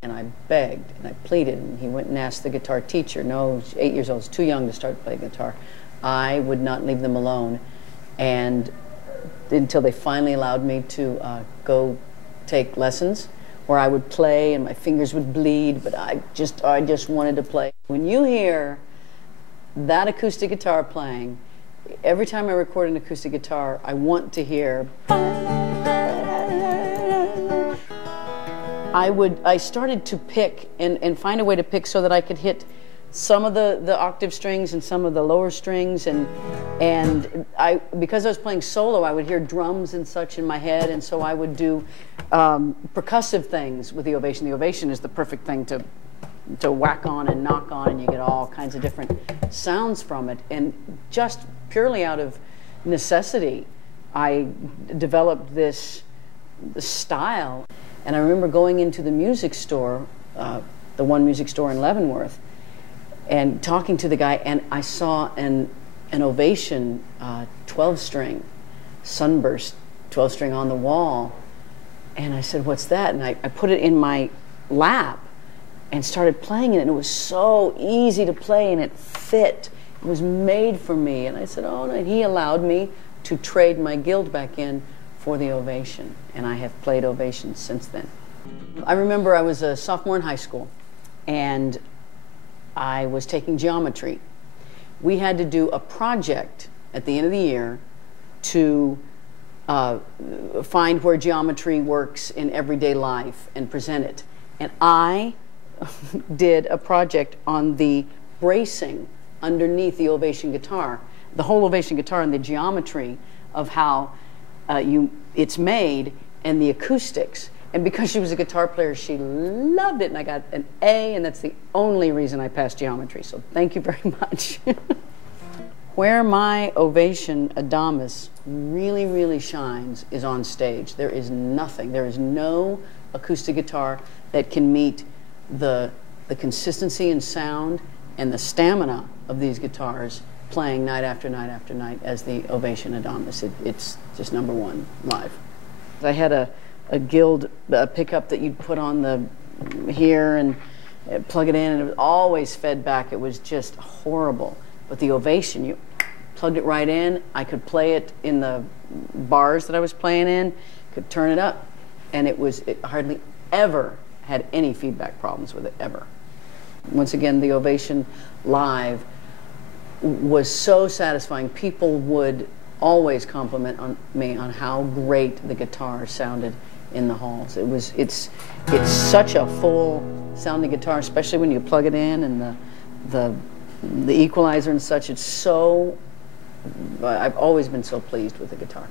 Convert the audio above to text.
And I begged and I pleaded, and he went and asked the guitar teacher. No, 8 years old, it's too young to start playing guitar. I would not leave them alone, and until they finally allowed me to go take lessons, where I would play and my fingers would bleed, but I just wanted to play. When you hear that acoustic guitar playing, every time I record an acoustic guitar, I want to hear. I started to pick and find a way to pick so that I could hit some of the octave strings and some of the lower strings, and because I was playing solo, I would hear drums and such in my head, and so I would do percussive things with the Ovation. The Ovation is the perfect thing to whack on and knock on, and you get all kinds of different sounds from it. And just purely out of necessity, I developed this style. And I remember going into the music store, the one music store in Leavenworth, and talking to the guy, and I saw an Ovation 12-string, Sunburst 12-string on the wall, and I said, "What's that?" And I put it in my lap and started playing it, and it was so easy to play, and it fit. It was made for me. And I said, "Oh no," and he allowed me to trade my guild back in for the Ovation, and I have played Ovation since then. I remember I was a sophomore in high school, and I was taking geometry. We had to do a project at the end of the year to find where geometry works in everyday life and present it. And I did a project on the bracing underneath the Ovation guitar, the whole Ovation guitar, and the geometry of how it's made, and the acoustics. And because she was a guitar player, she loved it, and I got an A, and that's the only reason I passed geometry, so thank you very much. Where my Ovation Adamus really, really shines is on stage. There is nothing, there is no acoustic guitar that can meet the consistency and sound and the stamina of these guitars playing night after night after night as the Ovation Adamus. It's just #1 live. I had a guild pickup that you'd put on the here and plug it in, and it was always fed back. It was just horrible. But the Ovation, you plugged it right in. I could play it in the bars that I was playing in, could turn it up, and it hardly ever had any feedback problems with it, ever. Once again, the Ovation live was so satisfying. People would always compliment me on how great the guitar sounded in the halls. It's such a full sounding guitar, especially when you plug it in, and the equalizer and such. It's so, I've always been so pleased with the guitar.